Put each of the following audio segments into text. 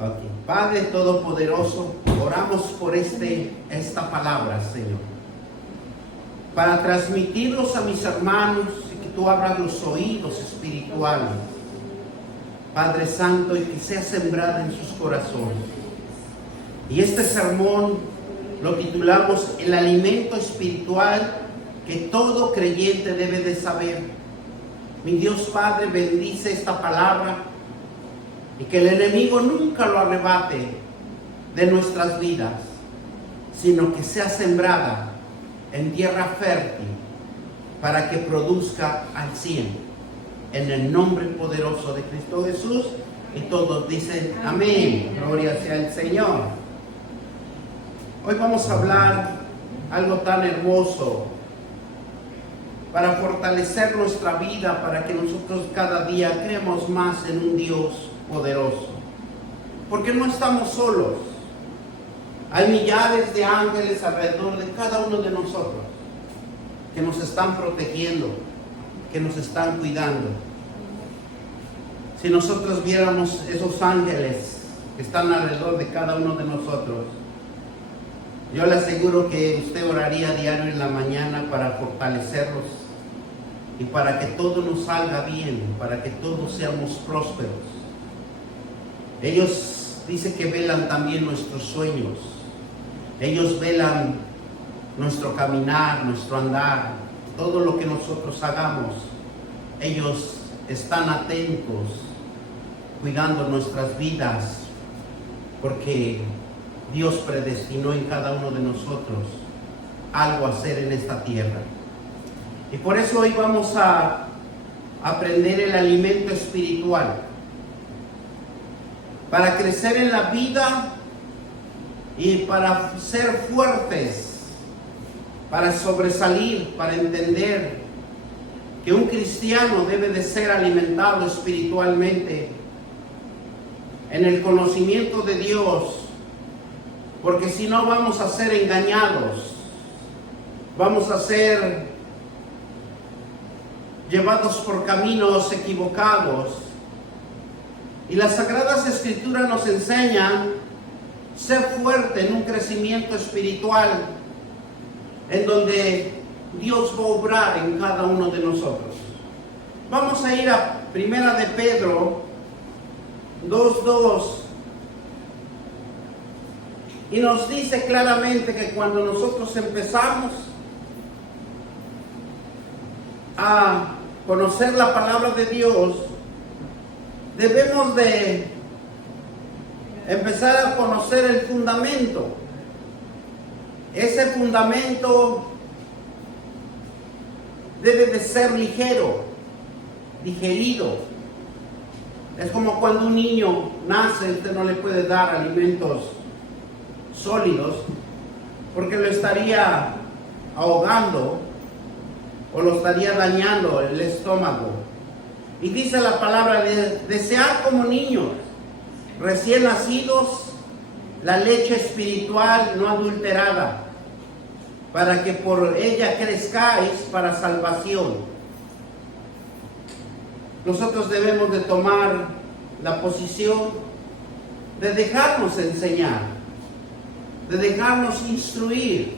Ok. Padre Todopoderoso, oramos por esta palabra, Señor, para transmitirlos a mis hermanos y que tú abras los oídos espirituales, Padre Santo, y que sea sembrada en sus corazones. Y este sermón lo titulamos El alimento espiritual que todo creyente debe de saber. Mi Dios Padre, bendice esta palabra y que el enemigo nunca lo arrebate de nuestras vidas, sino que sea sembrada en tierra fértil para que produzca al 100. En el nombre poderoso de Cristo Jesús, y todos dicen amén. Gloria sea el Señor. Hoy vamos a hablar algo tan hermoso para fortalecer nuestra vida, para que nosotros cada día creemos más en un Dios poderoso. Porque no estamos solos. Hay millares de ángeles alrededor de cada uno de nosotros que nos están protegiendo, que nos están cuidando. Si nosotros viéramos esos ángeles que están alrededor de cada uno de nosotros, yo le aseguro que usted oraría diario en la mañana para fortalecerlos y para que todo nos salga bien, para que todos seamos prósperos. Ellos dicen que velan también nuestros sueños. Ellos velan nuestro caminar, nuestro andar, todo lo que nosotros hagamos. Ellos están atentos, cuidando nuestras vidas, porque Dios predestinó en cada uno de nosotros algo a hacer en esta tierra. Y por eso hoy vamos a aprender el alimento espiritual, para crecer en la vida y para ser fuertes, para sobresalir, para entender que un cristiano debe de ser alimentado espiritualmente en el conocimiento de Dios, porque si no vamos a ser engañados, vamos a ser llevados por caminos equivocados. Y las Sagradas Escrituras nos enseñan ser fuerte en un crecimiento espiritual en donde Dios va a obrar en cada uno de nosotros. Vamos a ir a Primera de Pedro 2:2 y nos dice claramente que cuando nosotros empezamos a conocer la palabra de Dios, debemos de empezar a conocer el fundamento. Ese fundamento debe de ser ligero, digerido. Es como cuando un niño nace, usted no le puede dar alimentos sólidos porque lo estaría ahogando o lo estaría dañando el estómago. Y dice la palabra de desear como niños recién nacidos la leche espiritual no adulterada, para que por ella crezcáis para salvación. Nosotros debemos de tomar la posición de dejarnos enseñar, de dejarnos instruir.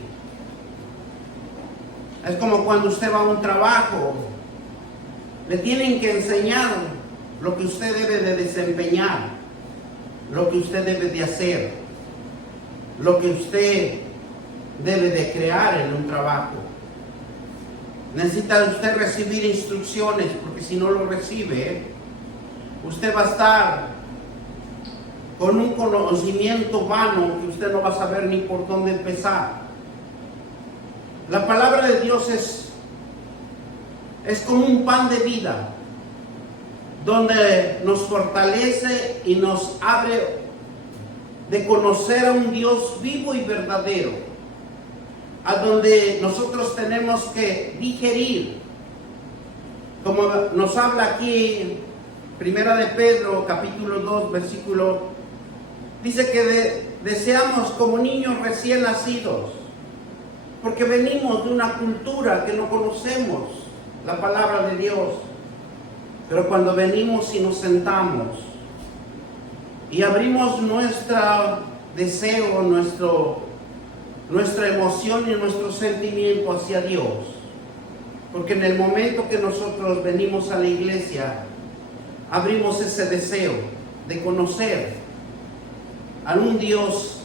Es como cuando usted va a un trabajo, le tienen que enseñar lo que usted debe de desempeñar, lo que usted debe de hacer, lo que usted debe de crear en un trabajo. Necesita usted recibir instrucciones, porque si no lo recibe, usted va a estar con un conocimiento vano que usted no va a saber ni por dónde empezar. La palabra de Dios es como un pan de vida, donde nos fortalece y nos abre de conocer a un Dios vivo y verdadero, a donde nosotros tenemos que digerir, como nos habla aquí Primera de Pedro, capítulo 2, versículo, dice que deseamos como niños recién nacidos, porque venimos de una cultura que no conocemos la palabra de Dios. Pero cuando venimos y nos sentamos y abrimos nuestro deseo, nuestra emoción y nuestro sentimiento hacia Dios. Porque en el momento que nosotros venimos a la iglesia, abrimos ese deseo de conocer a un Dios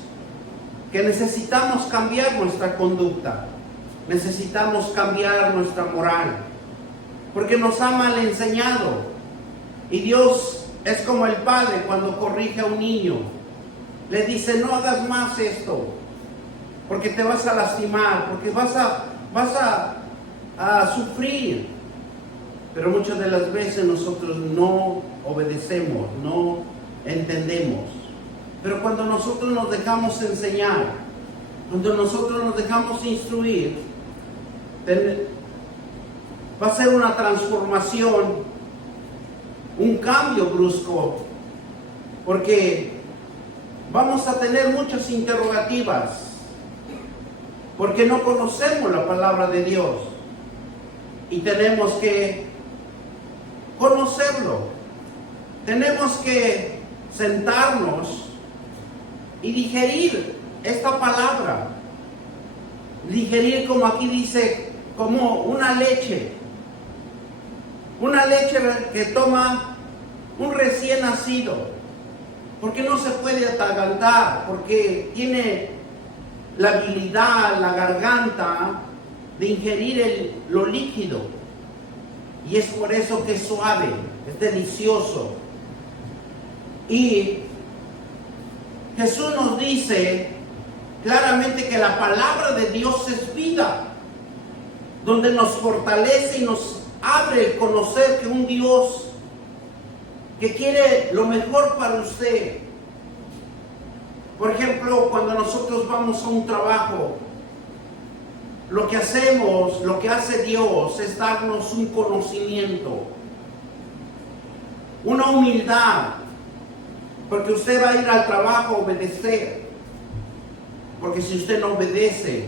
que necesitamos cambiar nuestra conducta, necesitamos cambiar nuestra moral, porque nos ha mal enseñado. Y Dios es como el padre cuando corrige a un niño. Le dice, no hagas más esto, porque te vas a lastimar, porque vas a sufrir. Pero muchas de las veces nosotros no obedecemos, no entendemos. Pero cuando nosotros nos dejamos enseñar, cuando nosotros nos dejamos instruir, va a ser una transformación, un cambio brusco, porque vamos a tener muchas interrogativas, porque no conocemos la palabra de Dios y tenemos que conocerlo. Tenemos que sentarnos y digerir esta palabra, digerir, como aquí dice, como una leche que toma un recién nacido, porque no se puede atragantar, porque tiene la habilidad, la garganta de ingerir lo líquido, y es por eso que es suave, es delicioso. Y Jesús nos dice claramente que la palabra de Dios es vida, donde nos fortalece y nos abre el conocer que un Dios que quiere lo mejor para usted. Por ejemplo, cuando nosotros vamos a un trabajo, lo que hacemos, lo que hace Dios es darnos un conocimiento, una humildad, porque usted va a ir al trabajo a obedecer. Porque si usted no obedece,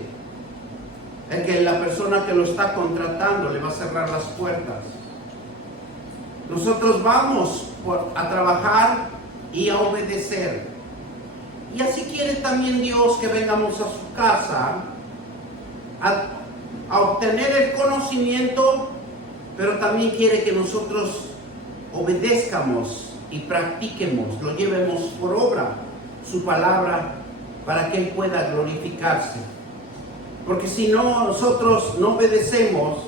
es que la persona que lo está contratando le va a cerrar las puertas. Nosotros vamos a trabajar y a obedecer. Y así quiere también Dios que vengamos a su casa a obtener el conocimiento, pero también quiere que nosotros obedezcamos y practiquemos, lo llevemos por obra, su palabra, para que Él pueda glorificarse. Porque si no, nosotros no obedecemos,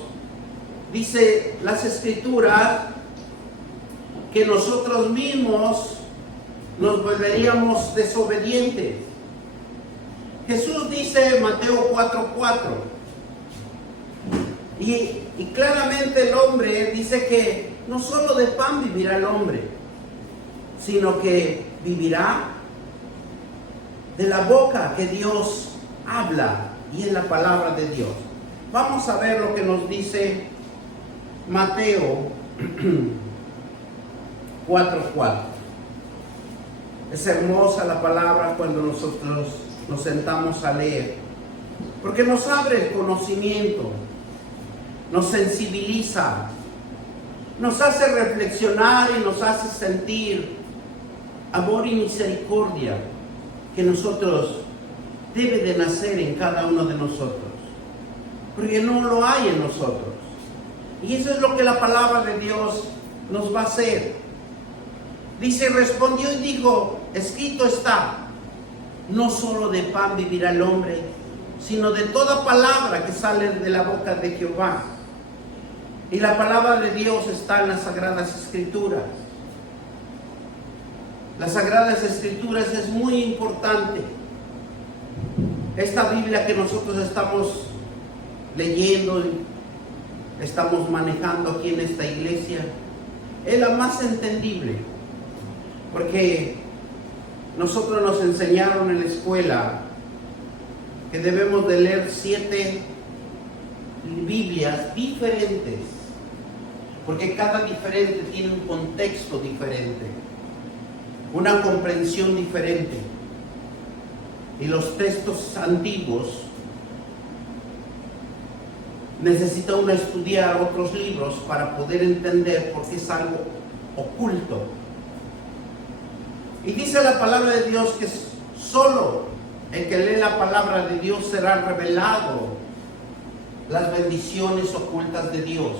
dice las Escrituras, que nosotros mismos nos volveríamos desobedientes. Jesús dice en Mateo 4:4, y claramente el hombre dice que no solo de pan vivirá el hombre, sino que vivirá de la boca que Dios habla, y es la palabra de Dios. Vamos a ver lo que nos dice Mateo 4:4. Es hermosa la palabra cuando nosotros nos sentamos a leer, porque nos abre el conocimiento, nos sensibiliza, nos hace reflexionar y nos hace sentir amor y misericordia que nosotros debe de nacer en cada uno de nosotros, porque no lo hay en nosotros. Y eso es lo que la palabra de Dios nos va a hacer. Dice, respondió y dijo, escrito está, no solo de pan vivirá el hombre, sino de toda palabra que sale de la boca de Jehová. Y la palabra de Dios está en las Sagradas Escrituras. Las Sagradas Escrituras es muy importante. Esta Biblia que nosotros estamos leyendo, estamos manejando aquí en esta iglesia, es la más entendible, porque nosotros nos enseñaron en la escuela que debemos de leer 7 Biblias diferentes, porque cada diferente tiene un contexto diferente, una comprensión diferente. Y los textos antiguos necesita uno estudiar otros libros para poder entender, porque es algo oculto. Y dice la palabra de Dios que solo el que lee la palabra de Dios será revelado las bendiciones ocultas de Dios,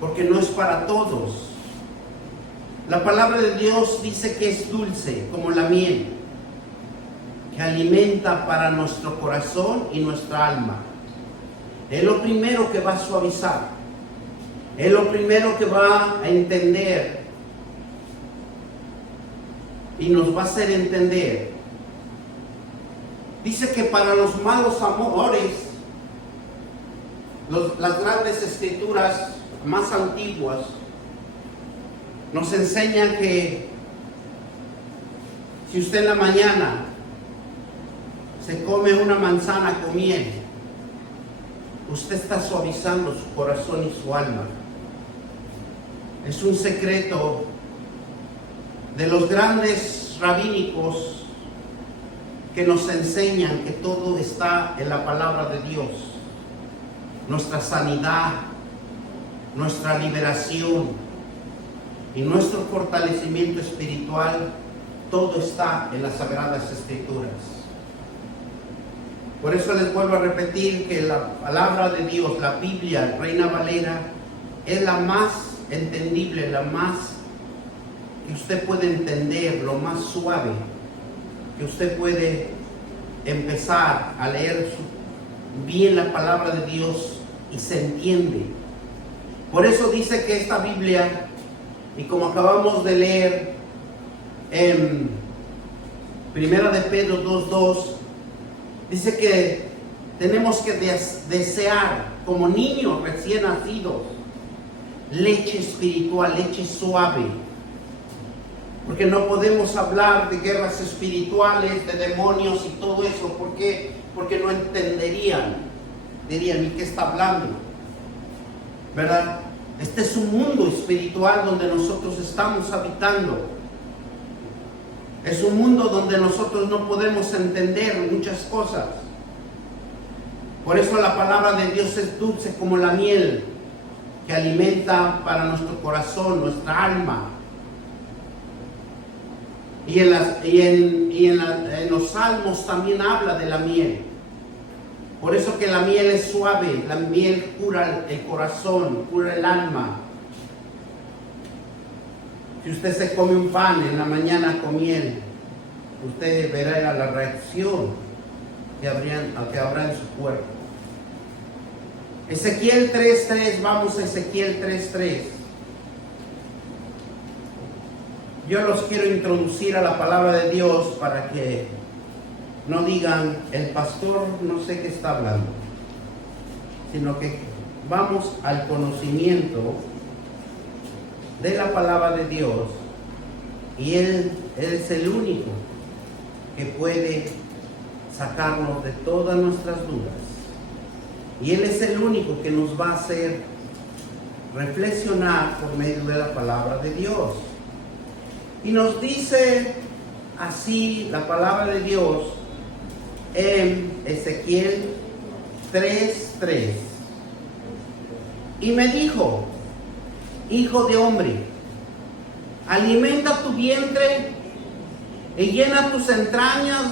porque no es para todos. La palabra de Dios dice que es dulce como la miel, que alimenta para nuestro corazón y nuestra alma. Es lo primero que va a suavizar, es lo primero que va a entender y nos va a hacer entender. Dice que para los malos amores, las grandes escrituras más antiguas nos enseñan que si usted en la mañana se come una manzana con miel, usted está suavizando su corazón y su alma. Es un secreto de los grandes rabínicos que nos enseñan que todo está en la palabra de Dios. Nuestra sanidad, nuestra liberación y nuestro fortalecimiento espiritual, todo está en las Sagradas Escrituras. Por eso les vuelvo a repetir que la palabra de Dios, la Biblia, Reina Valera, es la más entendible, la más que usted puede entender, lo más suave que usted puede empezar a leer bien la palabra de Dios y se entiende. Por eso dice que esta Biblia, y como acabamos de leer en 1 de Pedro 2:2, dice que tenemos que desear como niños recién nacidos leche espiritual, leche suave, porque no podemos hablar de guerras espirituales, de demonios y todo eso. ¿Por qué? Porque no entenderían, dirían, ¿y qué está hablando? ¿Verdad? Este es un mundo espiritual donde nosotros estamos habitando. Es un mundo donde nosotros no podemos entender muchas cosas. Por eso la palabra de Dios es dulce como la miel, que alimenta para nuestro corazón, nuestra alma. Y en los salmos también habla de la miel. Por eso que la miel es suave, la miel cura el corazón, cura el alma. Si usted se come un pan en la mañana con miel, usted verá la reacción que habrá en su cuerpo. Ezequiel 3:3, vamos a Ezequiel 3:3. Yo los quiero introducir a la palabra de Dios para que no digan, el pastor no sé qué está hablando, sino que vamos al conocimiento de la palabra de Dios, y Él es el único que puede sacarnos de todas nuestras dudas, y Él es el único que nos va a hacer reflexionar por medio de la palabra de Dios. Y nos dice así la palabra de Dios en Ezequiel 3:3. Y me dijo, hijo de hombre, alimenta tu vientre y llena tus entrañas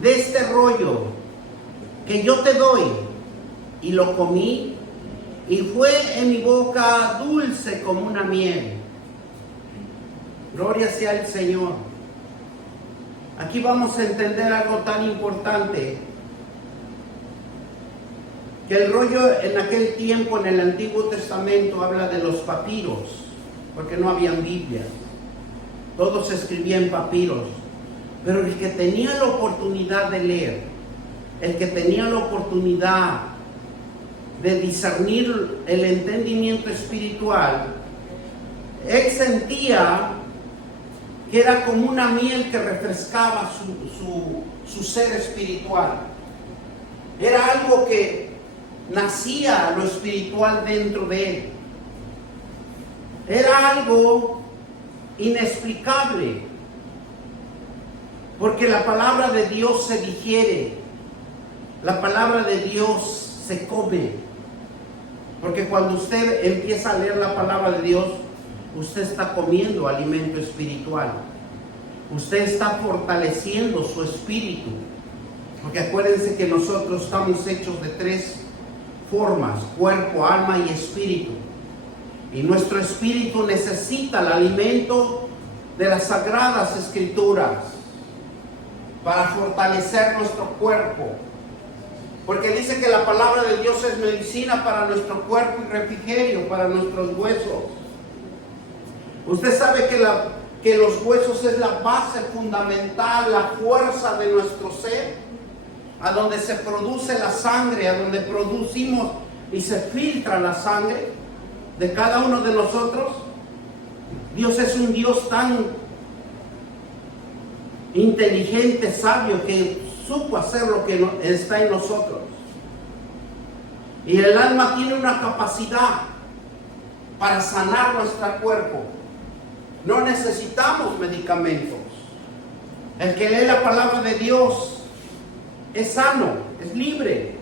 de este rollo que yo te doy. Y lo comí, y fue en mi boca dulce como una miel. Gloria sea al Señor. Aquí vamos a entender algo tan importante, que el rollo en aquel tiempo, en el Antiguo Testamento, habla de los papiros, porque no habían Biblias. Todo se escribía en papiros. Pero el que tenía la oportunidad de leer, el que tenía la oportunidad de discernir el entendimiento espiritual, él sentía que era como una miel que refrescaba su ser espiritual. Era algo que nacía lo espiritual dentro de él. Era algo inexplicable, porque la palabra de Dios se digiere, la palabra de Dios se come. Porque cuando usted empieza a leer la palabra de Dios, usted está comiendo alimento espiritual. Usted está fortaleciendo su espíritu. Porque acuérdense que nosotros estamos hechos de 3 formas: cuerpo, alma y espíritu. Y nuestro espíritu necesita el alimento de las sagradas escrituras para fortalecer nuestro cuerpo. Porque dice que la palabra de Dios es medicina para nuestro cuerpo y refrigerio para nuestros huesos. Usted sabe que los huesos es la base fundamental, la fuerza de nuestro ser, a donde se produce la sangre, a donde producimos y se filtra la sangre de cada uno de nosotros. Dios es un Dios tan inteligente, sabio, que supo hacer lo que está en nosotros. Y el alma tiene una capacidad para sanar nuestro cuerpo. No necesitamos medicamentos. El que lee la palabra de Dios es sano, es libre.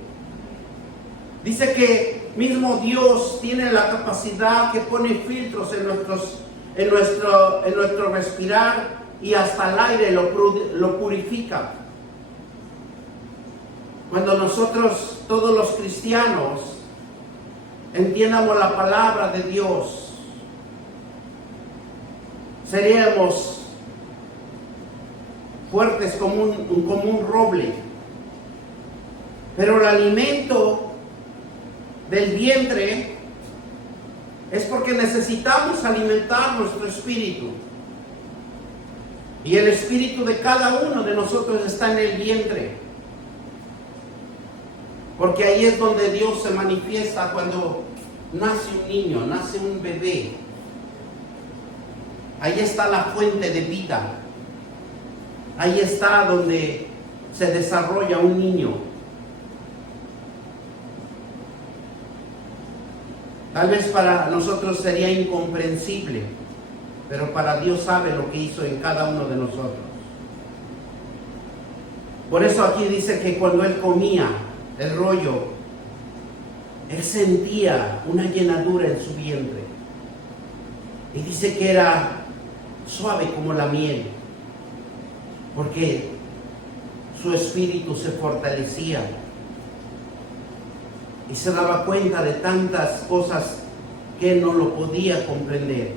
Dice que mismo Dios tiene la capacidad que pone filtros en nuestro respirar, y hasta el aire lo purifica. Cuando nosotros, todos los cristianos, entiendamos la palabra de Dios, seríamos fuertes como un roble. Pero el alimento del vientre es porque necesitamos alimentar nuestro espíritu. Y el espíritu de cada uno de nosotros está en el vientre. Porque ahí es donde Dios se manifiesta cuando nace un niño, nace un bebé. Ahí está la fuente de vida. Ahí está donde se desarrolla un niño. Tal vez para nosotros sería incomprensible, pero para Dios sabe lo que hizo en cada uno de nosotros. Por eso aquí dice que cuando Él comía el rollo, Él sentía una llenadura en su vientre. Y dice que era suave como la miel, porque su espíritu se fortalecía y se daba cuenta de tantas cosas que Él no lo podía comprender.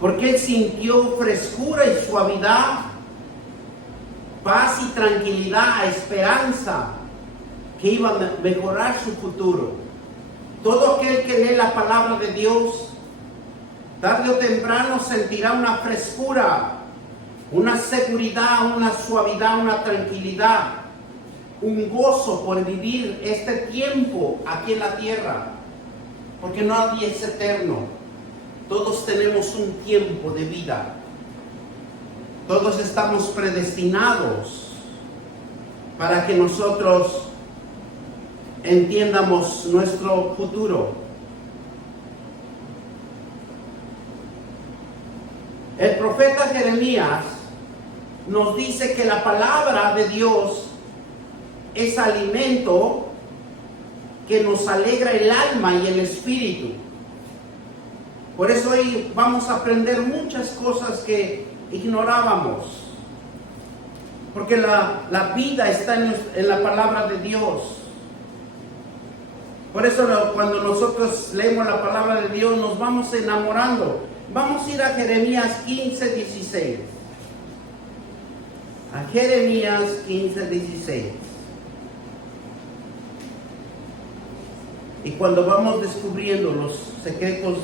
Porque Él sintió frescura y suavidad, paz y tranquilidad, esperanza, que iba a mejorar su futuro. Todo aquel que lee la palabra de Dios, tarde o temprano sentirá una frescura, una seguridad, una suavidad, una tranquilidad, un gozo por vivir este tiempo aquí en la tierra. Porque nadie es eterno. Todos tenemos un tiempo de vida. Todos estamos predestinados para que nosotros entiendamos nuestro futuro. El profeta Jeremías nos dice que la palabra de Dios es alimento que nos alegra el alma y el espíritu. Por eso hoy vamos a aprender muchas cosas que ignorábamos. Porque la vida está en la palabra de Dios. Por eso cuando nosotros leemos la palabra de Dios nos vamos enamorando. Vamos a ir a Jeremías 15:16. A Jeremías 15:16. Y cuando vamos descubriendo los secretos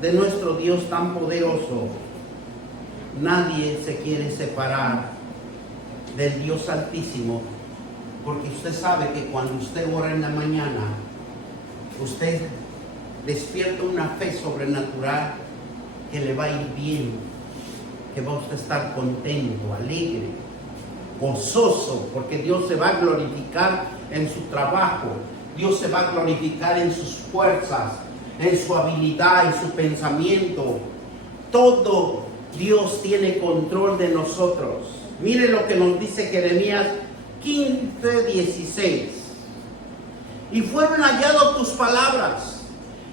de nuestro Dios tan poderoso, nadie se quiere separar del Dios Altísimo, porque usted sabe que cuando usted ora en la mañana, usted despierta una fe sobrenatural que le va a ir bien, que va a usted estar contento, alegre, gozoso, porque Dios se va a glorificar en su trabajo, Dios se va a glorificar en sus fuerzas, en su habilidad, en su pensamiento. Todo Dios tiene control de nosotros. Mire lo que nos dice Jeremías 15:16. Y fueron halladas tus palabras,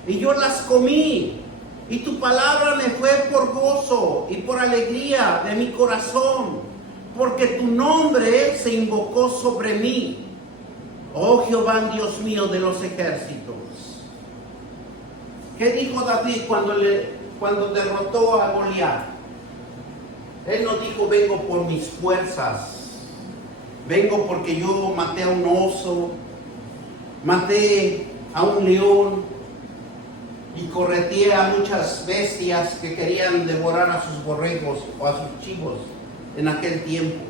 y yo las comí, Y tu palabra me fue por gozo y por alegría de mi corazón, porque tu nombre se invocó sobre mí. Oh Jehová, Dios mío de los ejércitos. ¿Qué dijo David cuando derrotó a Goliat? Él no dijo, vengo por mis fuerzas, vengo porque yo maté a un oso, maté a un león y correteé a muchas bestias que querían devorar a sus borregos o a sus chivos en aquel tiempo.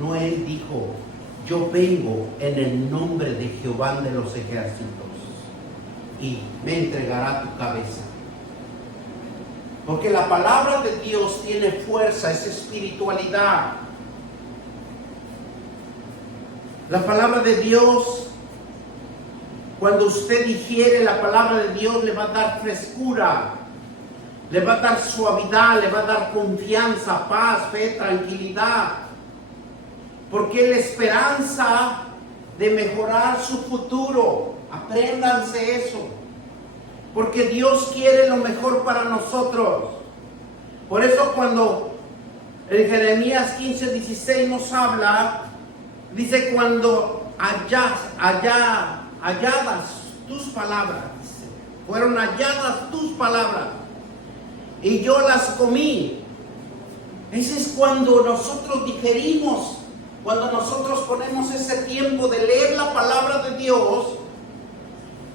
No, él dijo, yo vengo en el nombre de Jehová de los ejércitos y me entregará tu cabeza. Porque la palabra de Dios tiene fuerza, es espiritualidad. La palabra de Dios, cuando usted digiere la palabra de Dios, le va a dar frescura, le va a dar suavidad, le va a dar confianza, paz, fe, tranquilidad. Porque es la esperanza de mejorar su futuro. Apréndanse eso. Porque Dios quiere lo mejor para nosotros. Por eso cuando en Jeremías 15:16 nos habla, dice, cuando halladas tus palabras, dice, fueron halladas tus palabras y yo las comí. Ese es cuando nosotros digerimos, cuando nosotros ponemos ese tiempo de leer la palabra de Dios.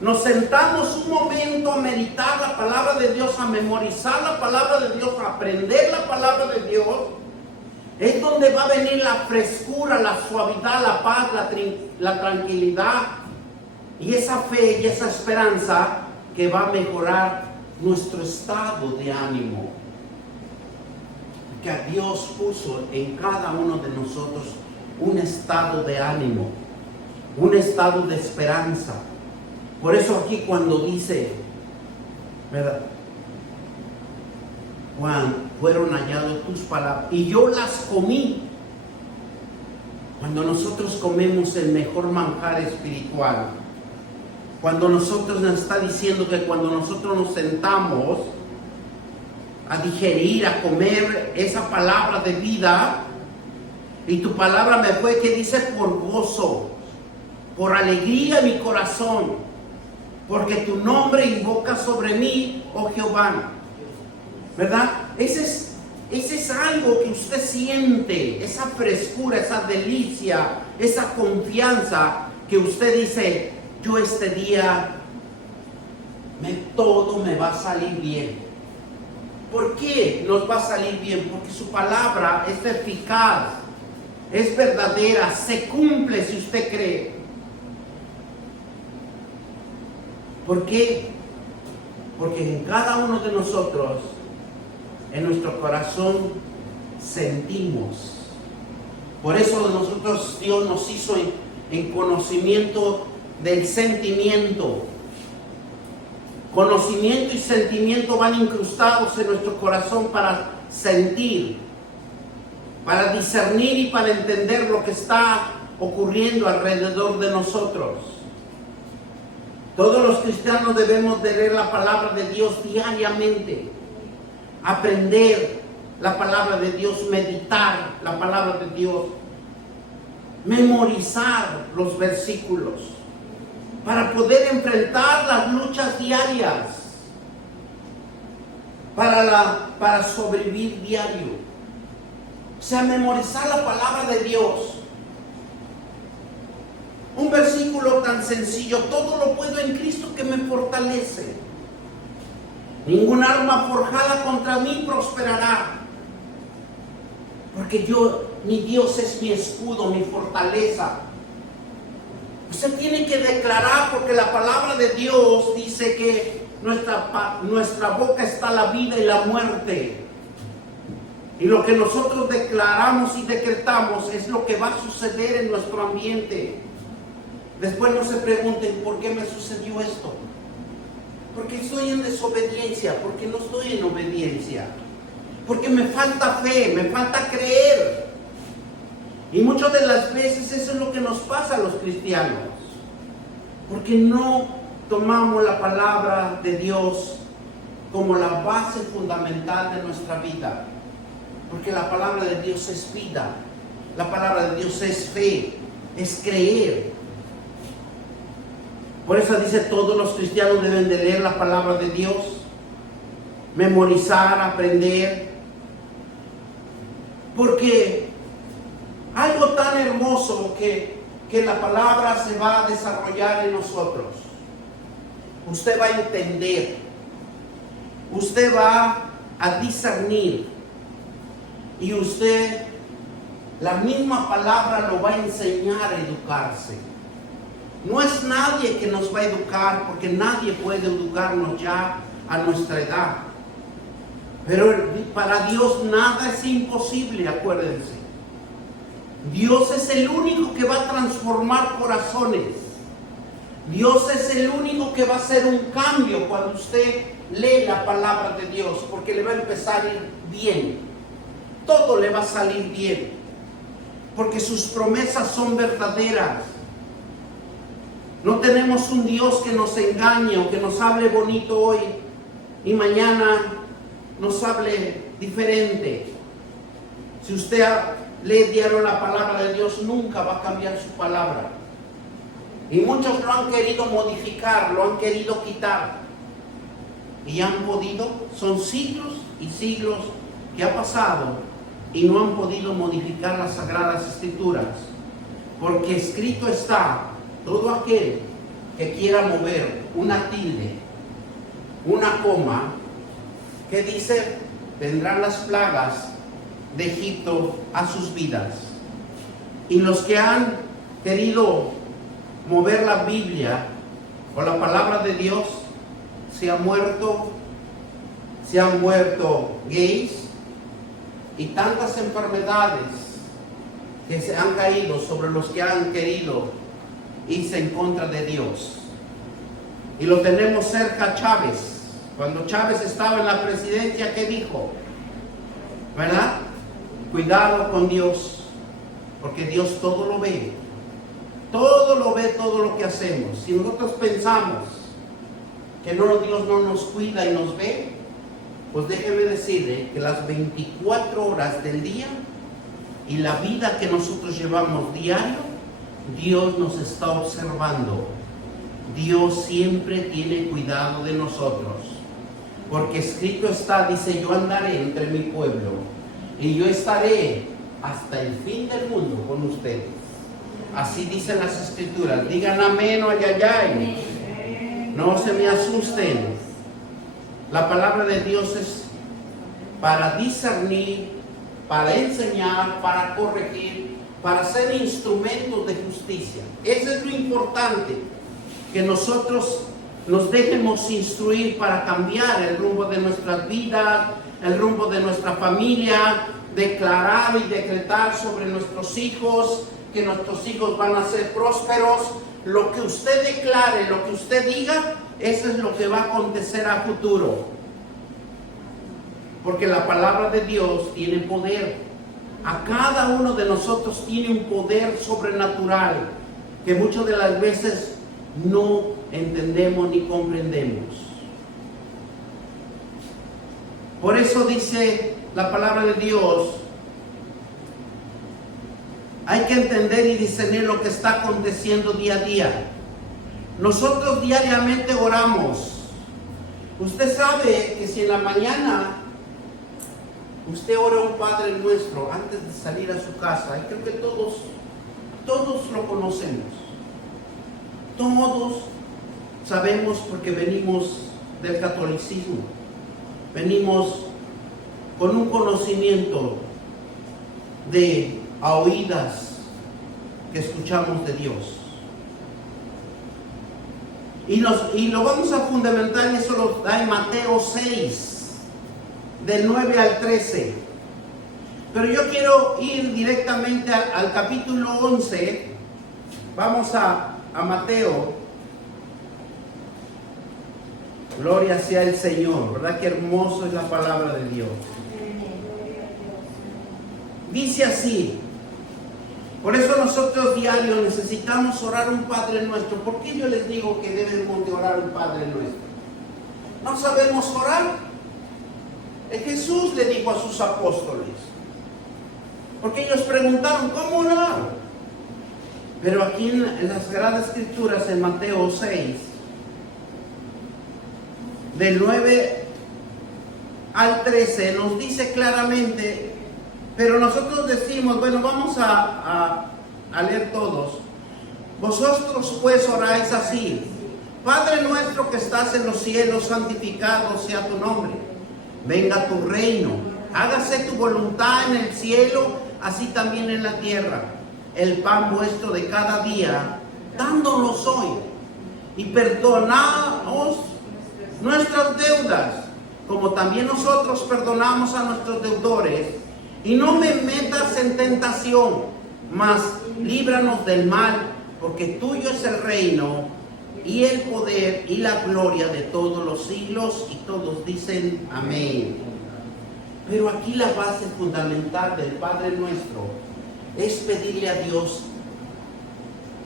Nos sentamos un momento a meditar la palabra de Dios, a memorizar la palabra de Dios, a aprender la palabra de Dios. Es donde va a venir la frescura, la suavidad, la paz, la tranquilidad y esa fe y esa esperanza que va a mejorar nuestro estado de ánimo. Que Dios puso en cada uno de nosotros un estado de ánimo, un estado de esperanza. Por eso aquí cuando dice, ¿verdad? Juan, fueron halladas tus palabras y yo las comí. Cuando nosotros comemos el mejor manjar espiritual, cuando nosotros nos está diciendo que cuando nosotros nos sentamos a digerir, a comer esa palabra de vida, y tu palabra me fue, que dice, por gozo, por alegría en mi corazón, porque tu nombre invoca sobre mí, oh Jehová. ¿Verdad? Ese es algo que usted siente, esa frescura, esa delicia, esa confianza que usted dice, yo este día todo me va a salir bien. ¿Por qué nos va a salir bien? Porque su palabra es eficaz, es verdadera, se cumple si usted cree. ¿Por qué? Porque en cada uno de nosotros, en nuestro corazón, sentimos. Por eso nosotros, Dios nos hizo en conocimiento del sentimiento. Conocimiento y sentimiento van incrustados en nuestro corazón para sentir, para discernir y para entender lo que está ocurriendo alrededor de nosotros. Todos los cristianos debemos de leer la palabra de Dios diariamente, aprender la palabra de Dios, meditar la palabra de Dios, memorizar los versículos para poder enfrentar las luchas diarias, para sobrevivir diario. O sea, memorizar la palabra de Dios. Un versículo tan sencillo, todo lo puedo en Cristo que me fortalece. Ningún arma forjada contra mí prosperará. Porque mi Dios es mi escudo, mi fortaleza. Usted tiene que declarar, porque la palabra de Dios dice que nuestra boca está la vida y la muerte. Y lo que nosotros declaramos y decretamos es lo que va a suceder en nuestro ambiente. Después no se pregunten, ¿por qué me sucedió esto? Porque estoy en desobediencia, porque no estoy en obediencia, porque me falta fe, me falta creer. Y muchas de las veces eso es lo que nos pasa a los cristianos, porque no tomamos la palabra de Dios como la base fundamental de nuestra vida. Porque la palabra de Dios es vida. La palabra de Dios es fe, es creer. Por eso dice, todos los cristianos deben de leer la palabra de Dios, memorizar, aprender. Porque algo tan hermoso que la palabra se va a desarrollar en nosotros. Usted va a entender, usted va a discernir, y usted, la misma palabra lo va a enseñar a educarse. No es nadie que nos va a educar, porque nadie puede educarnos ya a nuestra edad. Pero para Dios nada es imposible, acuérdense. Dios es el único que va a transformar corazones. Dios es el único que va a hacer un cambio cuando usted lee la palabra de Dios, porque le va a empezar a ir bien. Todo le va a salir bien, porque sus promesas son verdaderas. No tenemos un Dios que nos engañe o que nos hable bonito hoy y mañana nos hable diferente. Si usted lee diario la palabra de Dios, nunca va a cambiar su palabra. Y muchos lo han querido modificar, lo han querido quitar. Y han podido, son siglos y siglos que ha pasado y no han podido modificar las Sagradas Escrituras. Porque escrito está, todo aquel que quiera mover una tilde, una coma, que dice, vendrán las plagas de Egipto a sus vidas. Y los que han querido mover la Biblia o la palabra de Dios, se han muerto gays y tantas enfermedades que se han caído sobre los que han querido irse en contra de Dios. Y lo tenemos cerca a Chávez. Cuando Chávez estaba en la presidencia, ¿qué dijo? ¿Verdad? Cuidado con Dios, porque Dios todo lo ve. Todo lo ve, todo lo que hacemos. Si nosotros pensamos que Dios no nos cuida y nos ve, pues déjeme decirle que las 24 horas del día y la vida que nosotros llevamos diario, Dios nos está observando. Dios siempre tiene cuidado de nosotros. Porque escrito está, dice, yo andaré entre mi pueblo y yo estaré hasta el fin del mundo con ustedes. Así dicen las Escrituras. Digan amén o ayayay. No se me asusten. La palabra de Dios es para discernir, para enseñar, para corregir, para ser instrumentos de justicia. Eso es lo importante, que nosotros nos dejemos instruir para cambiar el rumbo de nuestras vidas, el rumbo de nuestra familia, declarar y decretar sobre nuestros hijos, que nuestros hijos van a ser prósperos. Lo que usted declare, lo que usted diga, eso es lo que va a acontecer a futuro. Porque la palabra de Dios tiene poder. A cada uno de nosotros tiene un poder sobrenatural que muchas de las veces no entendemos ni comprendemos. Por eso dice la palabra de Dios, hay que entender y discernir lo que está aconteciendo día a día. Nosotros diariamente oramos. Usted sabe que si en la mañana usted ora un Padre Nuestro antes de salir a su casa, y creo que todos lo conocemos. Todos sabemos porque venimos del catolicismo. Venimos con un conocimiento de a oídas que escuchamos de Dios. Y lo vamos a fundamentar, y eso lo da en Mateo 6. Del 9 al 13. Pero yo quiero ir directamente al capítulo 11. Vamos a Mateo. Gloria sea el Señor. ¿Verdad que hermoso es la palabra de Dios? Dice así. Por eso nosotros diario necesitamos orar un Padre Nuestro. ¿Por qué yo les digo que debemos de orar un Padre Nuestro? ¿No sabemos orar? Jesús le dijo a sus apóstoles, porque ellos preguntaron, ¿cómo orar? Pero aquí en las Sagradas Escrituras, en Mateo 6, del 9 al 13, nos dice claramente, pero nosotros decimos, bueno, vamos a leer todos. Vosotros pues oráis así: Padre nuestro que estás en los cielos, santificado sea tu nombre. Venga tu reino, hágase tu voluntad en el cielo, así también en la tierra. El pan vuestro de cada día, dándonos hoy, y perdonaos nuestras deudas, como también nosotros perdonamos a nuestros deudores. Y no me metas en tentación, mas líbranos del mal, porque tuyo es el reino, y el poder, y la gloria de todos los siglos. Y todos dicen amén. Pero aquí la base fundamental del Padre Nuestro es pedirle a Dios.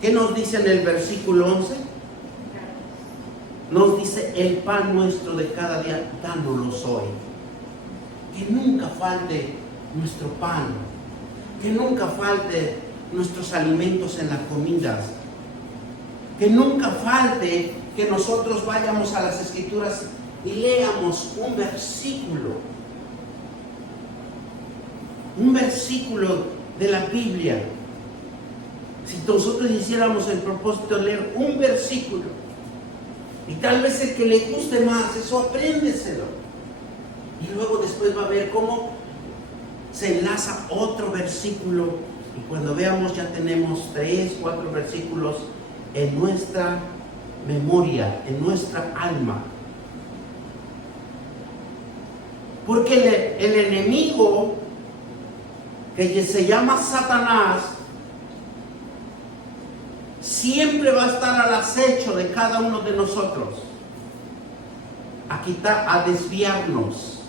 ¿Qué nos dice en el versículo 11? Nos dice: el pan nuestro de cada día, dánoslo hoy. Que nunca falte nuestro pan, que nunca falte nuestros alimentos en las comidas, que nunca falte que nosotros vayamos a las Escrituras y leamos un versículo de la Biblia. Si nosotros hiciéramos el propósito de leer un versículo, y tal vez el que le guste más, eso apréndeselo, y luego después va a ver cómo se enlaza otro versículo, y cuando veamos ya tenemos 3, 4 versículos en nuestra memoria, en nuestra alma. Porque el enemigo, que se llama Satanás, siempre va a estar al acecho de cada uno de nosotros, a desviarnos,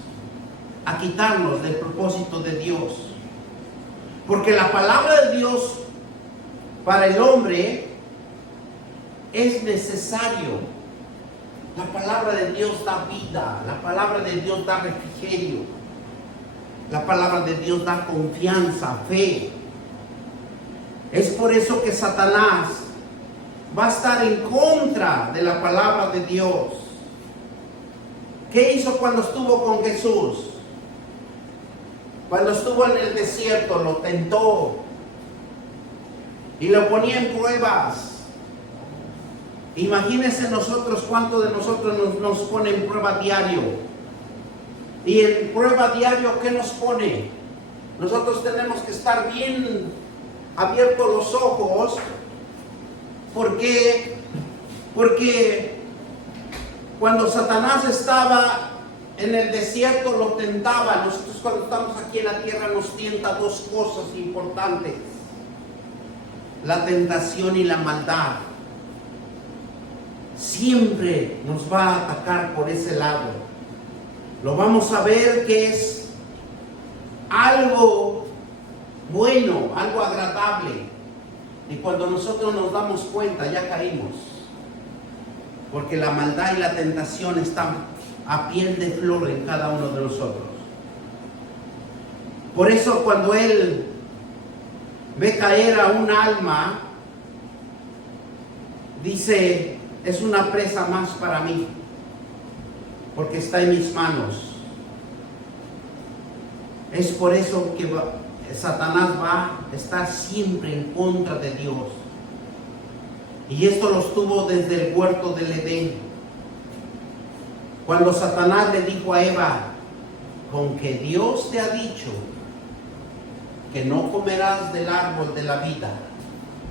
a quitarnos del propósito de Dios. Porque la palabra de Dios para el hombre es necesario. La palabra de Dios da vida, la palabra de Dios da refrigerio, la palabra de Dios da confianza, fe. Es por eso que Satanás va a estar en contra de la palabra de Dios. ¿Qué hizo cuando estuvo con Jesús? Cuando estuvo en el desierto, lo tentó y lo ponía en pruebas. Imagínense nosotros, cuántos de nosotros nos pone en prueba diario. Y en prueba diario, ¿qué nos pone? Nosotros tenemos que estar bien abiertos los ojos. Porque cuando Satanás estaba en el desierto, lo tentaba. Nosotros cuando estamos aquí en la tierra nos tienta dos cosas importantes: la tentación y la maldad. Siempre nos va a atacar por ese lado. Lo vamos a ver que es algo bueno, algo agradable. Y cuando nosotros nos damos cuenta, ya caímos. Porque la maldad y la tentación están a piel de flor en cada uno de nosotros. Por eso cuando Él ve caer a un alma, dice: es una presa más para mí, porque está en mis manos. Es por eso que Satanás va a estar siempre en contra de Dios. Y esto lo estuvo desde el huerto del Edén. Cuando Satanás le dijo a Eva: con que Dios te ha dicho que no comerás del árbol de la vida,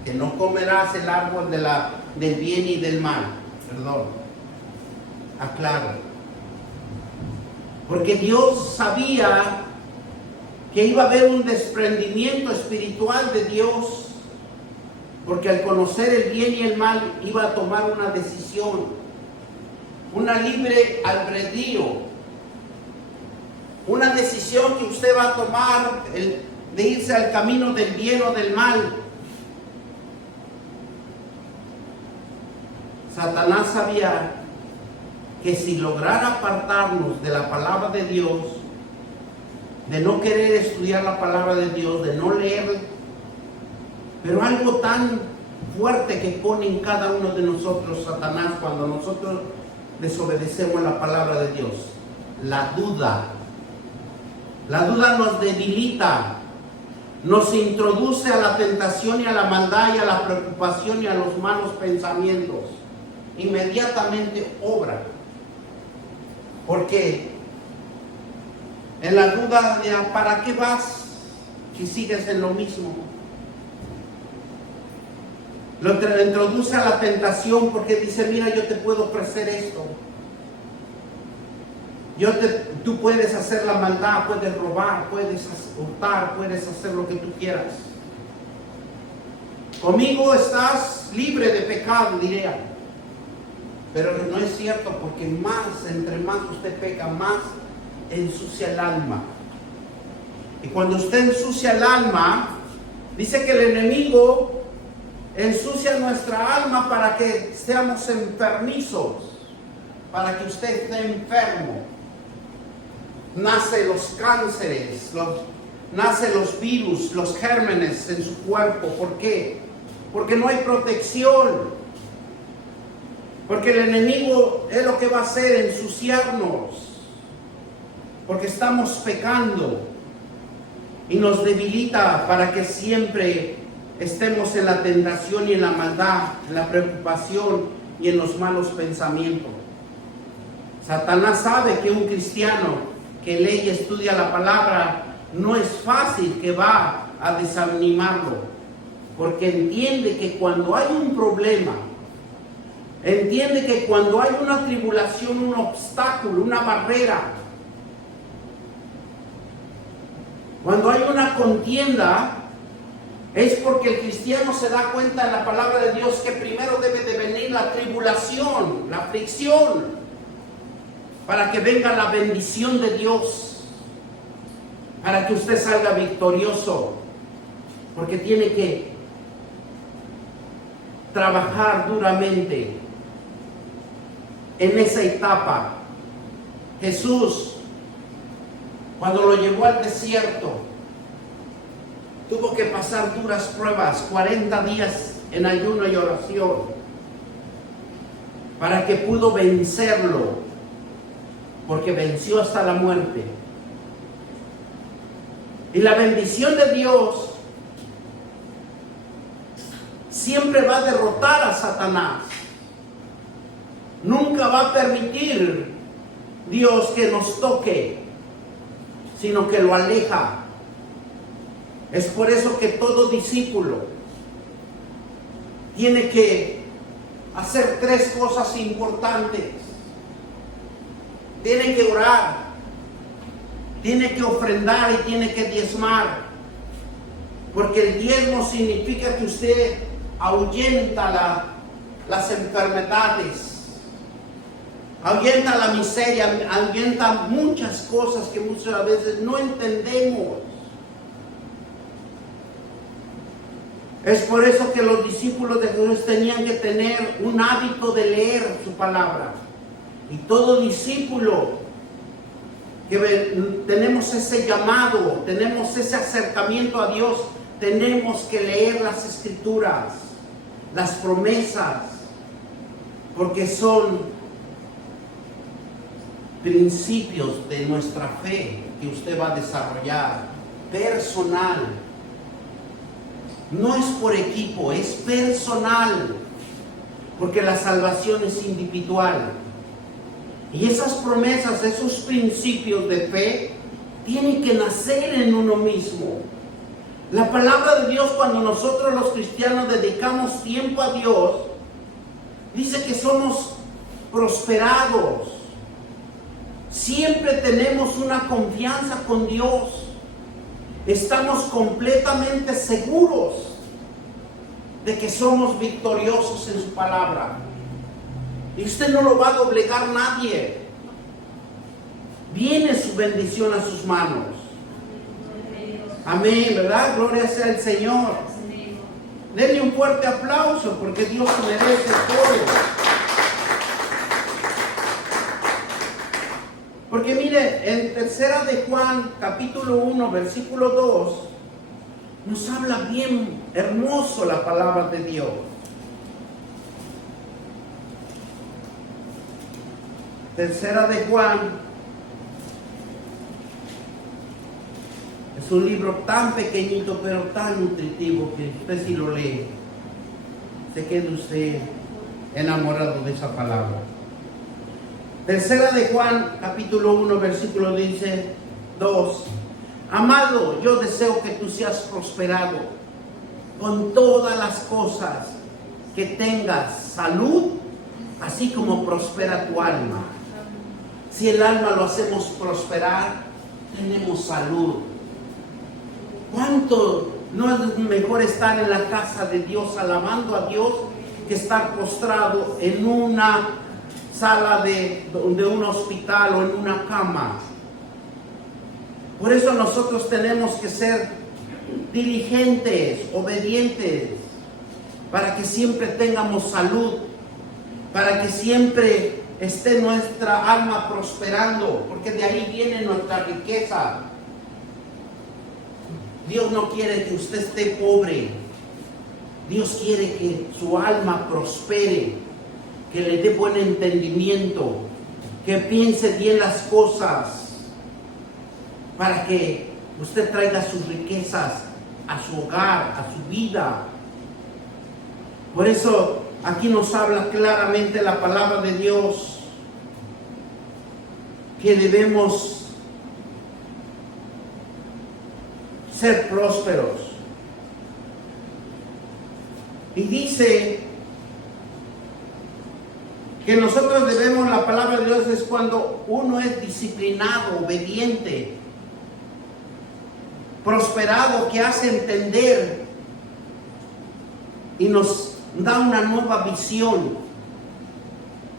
que no comerás el árbol del bien y del mal. Perdón, aclaro. Porque Dios sabía que iba a haber un desprendimiento espiritual de Dios, porque al conocer el bien y el mal iba a tomar una decisión, una libre albedrío, una decisión que usted va a tomar, de irse al camino del bien o del mal. Satanás sabía que si lograra apartarnos de la palabra de Dios, de no querer estudiar la palabra de Dios, de no leerla. Pero algo tan fuerte que pone en cada uno de nosotros Satanás cuando nosotros desobedecemos la palabra de Dios: la duda. La duda nos debilita, nos introduce a la tentación y a la maldad y a la preocupación y a los malos pensamientos. Inmediatamente obra. Porque en la duda de ¿para qué vas si sigues en lo mismo? Lo introduce a la tentación porque dice: mira, yo te puedo ofrecer esto. Tú puedes hacer la maldad, puedes robar, puedes hurtar, puedes hacer lo que tú quieras. Conmigo estás libre de pecado, diría. Pero no es cierto, porque entre más usted peca, más ensucia el alma. Y cuando usted ensucia el alma, dice que el enemigo ensucia nuestra alma para que seamos enfermizos, para que usted esté enfermo. Nace los cánceres, nace los virus, los gérmenes en su cuerpo. ¿Por qué? Porque no hay protección. Porque el enemigo es lo que va a hacer, ensuciarnos. Porque estamos pecando y nos debilita para que siempre estemos en la tentación y en la maldad, en la preocupación y en los malos pensamientos. Satanás sabe que un cristiano que lee y estudia la palabra, no es fácil que va a desanimarlo, porque entiende que cuando hay un problema, entiende que cuando hay una tribulación, un obstáculo, una barrera, cuando hay una contienda, es porque el cristiano se da cuenta en la palabra de Dios que primero debe de venir la tribulación, la aflicción, para que venga la bendición de Dios, para que usted salga victorioso, porque tiene que trabajar duramente en esa etapa. Jesús, cuando lo llevó al desierto, tuvo que pasar duras pruebas, 40 días en ayuno y oración, para que pudo vencerlo, porque venció hasta la muerte. Y la bendición de Dios siempre va a derrotar a Satanás. Nunca va a permitir Dios que nos toque, sino que lo aleja. Es por eso que todo discípulo tiene que hacer 3 cosas importantes. Tiene que orar, tiene que ofrendar y tiene que diezmar. Porque el diezmo significa que usted ahuyenta las enfermedades, ahuyenta la miseria, ahuyenta muchas cosas que muchas veces no entendemos. Es por eso que los discípulos de Jesús tenían que tener un hábito de leer su palabra. Y todo discípulo que tenemos ese llamado, tenemos ese acercamiento a Dios, tenemos que leer las escrituras, las promesas, porque son principios de nuestra fe que usted va a desarrollar, personal. No es por equipo, es personal, porque la salvación es individual. Y esas promesas, esos principios de fe, tienen que nacer en uno mismo. La palabra de Dios, cuando nosotros los cristianos dedicamos tiempo a Dios, dice que somos prosperados. Siempre tenemos una confianza con Dios. Estamos completamente seguros de que somos victoriosos en su palabra. Y usted no lo va a doblegar nadie. Viene su bendición a sus manos. Amén, ¿verdad? Gloria sea al Señor. Denle un fuerte aplauso porque Dios merece todo. Porque mire, en tercera de Juan, capítulo 1, versículo 2, nos habla bien hermoso la palabra de Dios. Tercera de Juan es un libro tan pequeñito pero tan nutritivo que usted si lo lee, se queda usted enamorado de esa palabra. Tercera de Juan, capítulo 1, versículo dice 2. Amado, yo deseo que tú seas prosperado con todas las cosas, que tengas salud, así como prospera tu alma. Si el alma lo hacemos prosperar, tenemos salud. ¿Cuánto no es mejor estar en la casa de Dios alabando a Dios que estar postrado en una sala de un hospital o en una cama? Por eso nosotros tenemos que ser diligentes, obedientes, para que siempre tengamos salud, para que siempre esté nuestra alma prosperando, porque de ahí viene nuestra riqueza. Dios no quiere que usted esté pobre. Dios quiere que su alma prospere, que le dé buen entendimiento, que piense bien las cosas, para que usted traiga sus riquezas a su hogar, a su vida. Por eso aquí nos habla claramente la palabra de Dios, que debemos ser prósperos. Y dice que nosotros debemos, la palabra de Dios es cuando uno es disciplinado, obediente, prosperado, que hace entender y nos da una nueva visión,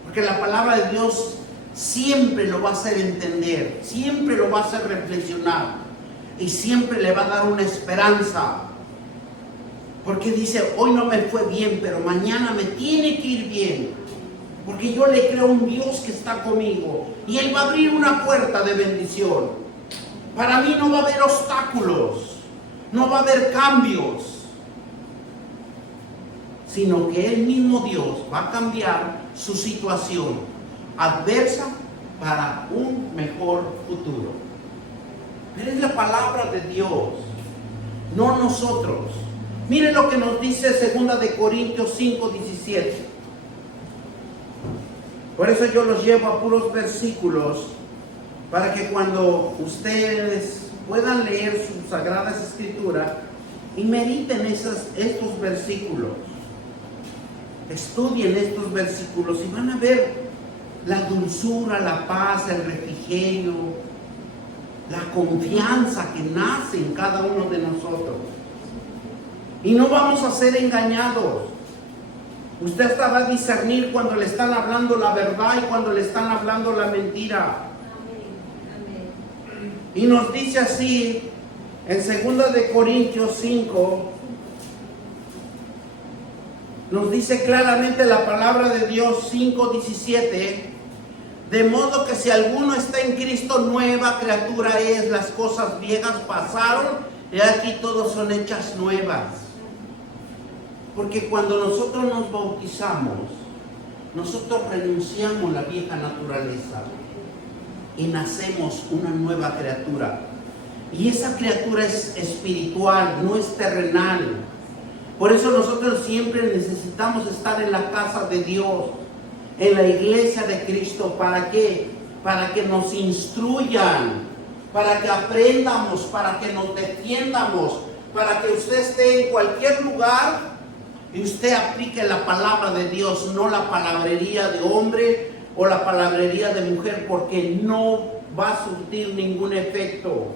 porque la palabra de Dios siempre lo va a hacer entender, siempre lo va a hacer reflexionar y siempre le va a dar una esperanza, porque dice, hoy no me fue bien, pero mañana me tiene que ir bien, porque yo le creo a un Dios que está conmigo y Él va a abrir una puerta de bendición. Para mí no va a haber obstáculos, no va a haber cambios, sino que el mismo Dios va a cambiar su situación adversa para un mejor futuro. Pero es la palabra de Dios, no nosotros. Miren lo que nos dice 2 de Corintios 5, 17. Por eso yo los llevo a puros versículos, para que cuando ustedes puedan leer sus sagradas escrituras y mediten estos versículos, estudien estos versículos y van a ver la dulzura, la paz, el refrigerio, la confianza que nace en cada uno de nosotros. Y no vamos a ser engañados. Usted hasta va a discernir cuando le están hablando la verdad y cuando le están hablando la mentira. Y nos dice así en 2 de Corintios 5, nos dice claramente la palabra de Dios 5:17, de modo que si alguno está en Cristo, nueva criatura es, las cosas viejas pasaron y aquí todas son hechas nuevas. Porque cuando nosotros nos bautizamos, nosotros renunciamos a la vieja naturaleza y nacemos una nueva criatura. Y esa criatura es espiritual, no es terrenal. Por eso nosotros siempre necesitamos estar en la casa de Dios, en la iglesia de Cristo. ¿Para qué? Para que nos instruyan, para que aprendamos, para que nos defiendamos, para que usted esté en cualquier lugar y usted aplique la palabra de Dios, no la palabrería de hombre o la palabrería de mujer, porque no va a surtir ningún efecto.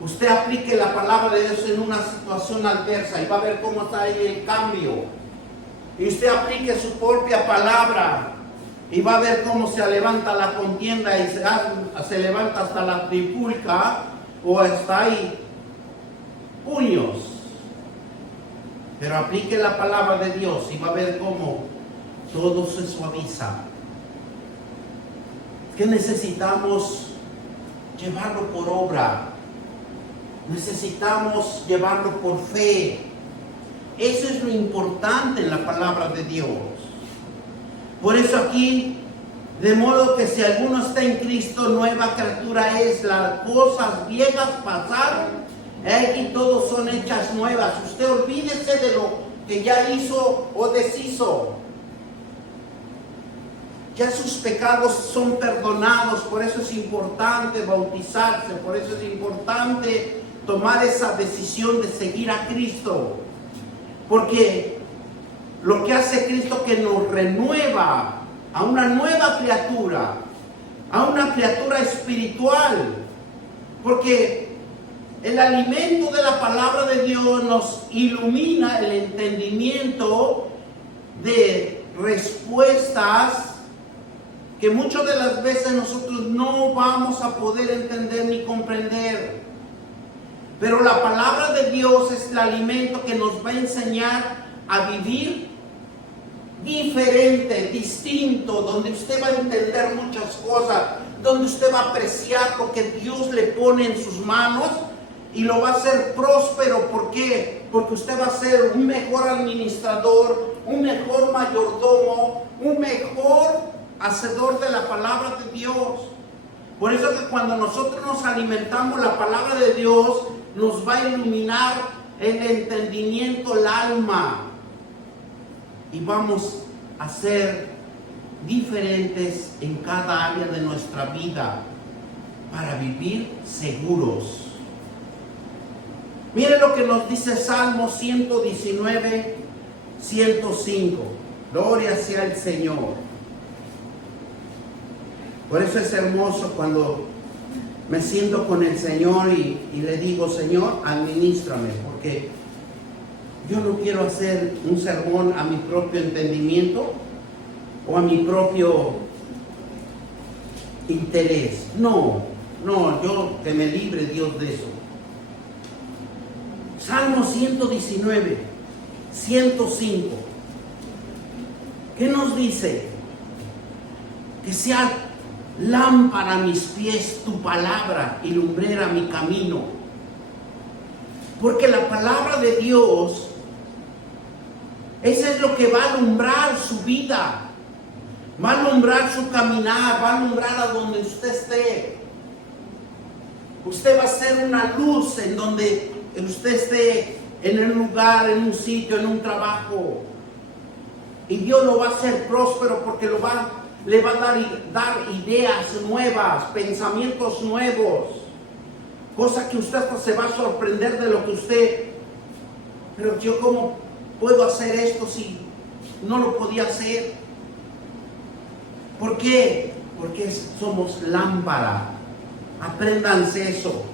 Usted aplique la palabra de Dios en una situación adversa y va a ver cómo está ahí el cambio. Y usted aplique su propia palabra y va a ver cómo se levanta la contienda y se levanta hasta la tripulca o hasta ahí puños. Pero aplique la palabra de Dios y va a ver cómo todo se suaviza. que necesitamos llevarlo por obra. Necesitamos llevarlo por fe. Eso es lo importante en la palabra de Dios. Por eso aquí, de modo que si alguno está en Cristo, nueva criatura es. Las cosas viejas pasaron, y todos son hechas nuevas. Usted olvídese de lo que ya hizo o deshizo. Ya sus pecados son perdonados. Por eso es importante bautizarse. Por eso es importante tomar esa decisión de seguir a Cristo. Porque lo que hace Cristo que nos renueva a una nueva criatura, a una criatura espiritual. Porque el alimento de la palabra de Dios nos ilumina el entendimiento de respuestas que muchas de las veces nosotros no vamos a poder entender ni comprender. Pero la palabra de Dios es el alimento que nos va a enseñar a vivir diferente, distinto, donde usted va a entender muchas cosas, donde usted va a apreciar lo que Dios le pone en sus manos y lo va a hacer próspero. ¿Por qué? Porque usted va a ser un mejor administrador, un mejor mayordomo, un mejor hacedor de la palabra de Dios. Por eso que cuando nosotros nos alimentamos la palabra de Dios, nos va a iluminar el entendimiento, el alma, y vamos a ser diferentes en cada área de nuestra vida para vivir seguros. Mire lo que nos dice Salmo 119, 105. Gloria sea el Señor. Por eso es hermoso cuando me siento con el Señor y le digo: Señor, administrame, porque yo no quiero hacer un sermón a mi propio entendimiento o a mi propio interés. No, yo, que me libre Dios de eso. Salmo 119, 105. ¿Qué nos dice? Que sea lámpara a mis pies tu palabra y lumbrera mi camino. Porque la palabra de Dios, eso es lo que va a alumbrar su vida, va a alumbrar su caminar, va a alumbrar a donde usted esté. Usted va a ser una luz en donde usted esté, en un lugar, en un sitio, en un trabajo. Y Dios lo va a hacer próspero porque le va a dar ideas nuevas, pensamientos nuevos, cosas que usted hasta se va a sorprender de lo que usted, pero yo cómo puedo hacer esto si no lo podía hacer. ¿Por qué? Porque somos lámpara. Apréndanse eso.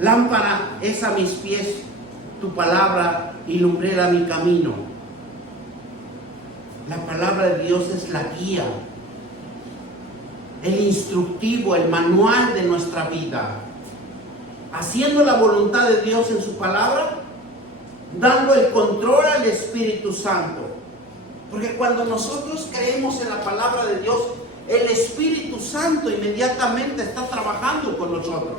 Lámpara es a mis pies tu palabra y lumbrera mi camino. La palabra de Dios es la guía, el instructivo, el manual de nuestra vida. Haciendo la voluntad de Dios en su palabra, dando el control al Espíritu Santo. Porque cuando nosotros creemos en la palabra de Dios, el Espíritu Santo inmediatamente está trabajando con nosotros.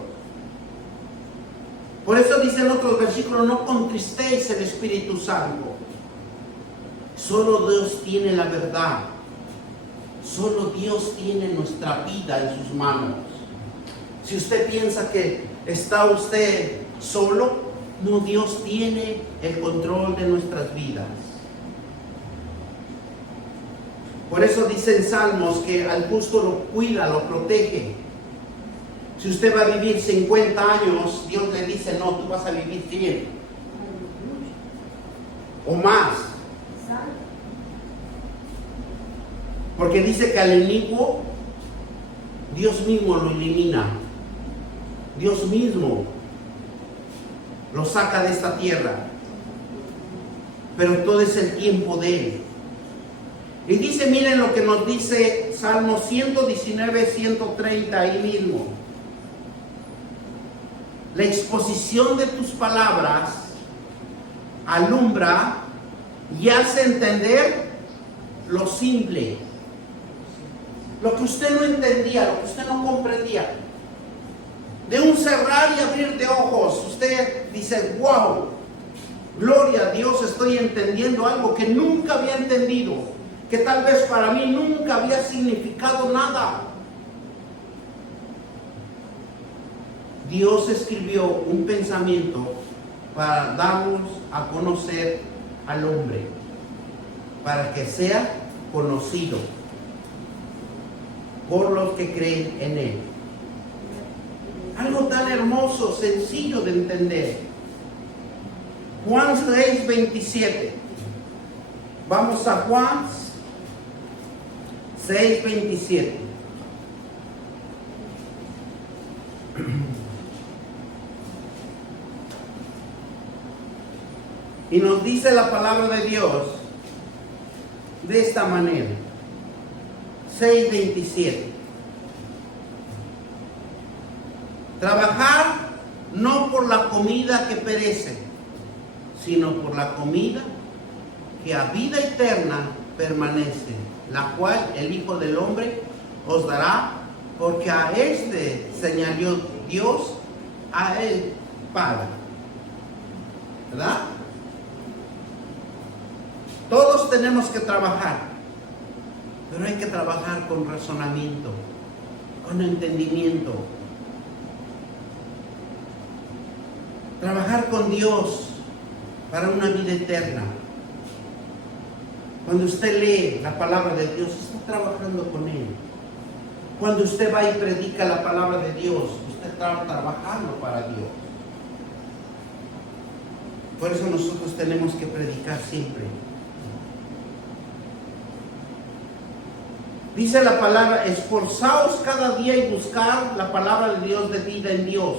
Por eso dice en otros versículos: no contristéis el Espíritu Santo. Solo Dios tiene la verdad. Solo Dios tiene nuestra vida en sus manos. Si usted piensa que está usted solo, no, Dios tiene el control de nuestras vidas. Por eso dice en Salmos que al justo lo cuida, lo protege. Si usted va a vivir 50 años, Dios le dice: no, tú vas a vivir 100 o más. Porque dice que al inicuo Dios mismo lo elimina. Dios mismo lo saca de esta tierra. Pero todo es el tiempo de Él. Y dice, miren lo que nos dice Salmo 119, 130, ahí mismo. La exposición de tus palabras alumbra y hace entender lo simple. lo que usted no entendía, lo que usted no comprendía. De un cerrar y abrir de ojos, usted dice, wow, gloria a Dios, estoy entendiendo algo que nunca había entendido, que tal vez para mí nunca había significado nada. Dios escribió un pensamiento para darnos a conocer al hombre, para que sea conocido por los que creen en él. Algo tan hermoso, sencillo de entender. Juan 6:27. Vamos a Juan 6:27. Y nos dice la palabra de Dios de esta manera. 6:27. Trabajar no por la comida que perece, sino por la comida que a vida eterna permanece, la cual el Hijo del Hombre os dará, porque a este señaló Dios, a él Padre. ¿Verdad? Todos tenemos que trabajar, pero hay que trabajar con razonamiento, con entendimiento. Trabajar con Dios para una vida eterna. Cuando usted lee la palabra de Dios, está trabajando con Él. Cuando usted va y predica la palabra de Dios, usted está trabajando para Dios. Por eso nosotros tenemos que predicar siempre. Dice la palabra, esforzaos cada día y buscar la palabra de Dios de vida en Dios.